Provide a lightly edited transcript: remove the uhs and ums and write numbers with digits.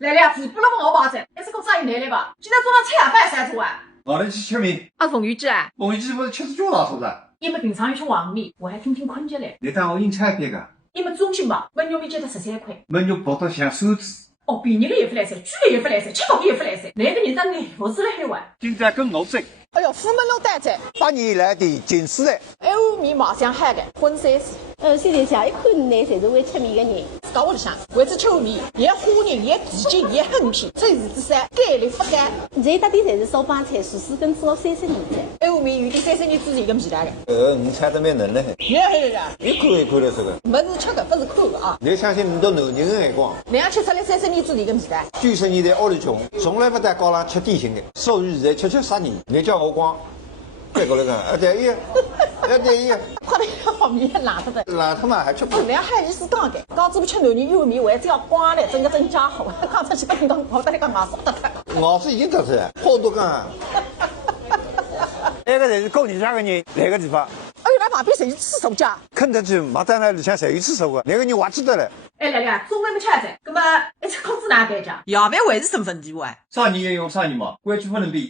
来了，提补了我200子，还是个啥有来的吧？今天早上吃夜饭才做啊。哪里去吃面？凤鱼鸡啊，凤鱼鸡不是吃猪大说噻？你们平常有吃黄米，我还听听坤姐嘞。你当我印菜别个？你们中心吧，焖肉米减到13块。焖肉薄到像手指。哦，便宜的也不来塞，贵的也不来塞，吃饱的也不来塞，那个人家内服子了还玩。今天跟我争。哎呦，虎门龙蛋仔，8年来的近视嘞。欧米马上喊的，荤三事。现在像一看呢，侪是会吃面的人。自家屋里向，为此吃欧米，也花人，也资金，也横皮，这是之三，概率不干。现在搭点侪是烧帮菜，素食跟做30年菜。欧米有点30年之前个味道的。你猜得蛮能的很。你还有呀？一看一看的这个。不是吃的，不是看的啊。你要相信你到男人的眼光。那样吃出来30年之前个味道。90年代屋里穷，从来不在高浪吃点心的，收入现在吃吃10年。你叫我光，再过来看，对呀，对呀。快点好面懒得的。懒他妈还吃不？那样还意思当的，刚子不吃男人有面，还只要光嘞，整个增加好。刚才去到当，我带你讲牙齿得脱。牙齿已经得出来，好多讲。那个侪是高年下个人来个地方。哎呦，那旁边谁吃手家？肯德基、麦当劳里向侪有吃手的，那个人我记得嘞。哎，来了，中饭没吃噻，那么一吃口子哪干讲？夜饭还是身份地位。啥人也用啥人嘛，规矩不能变。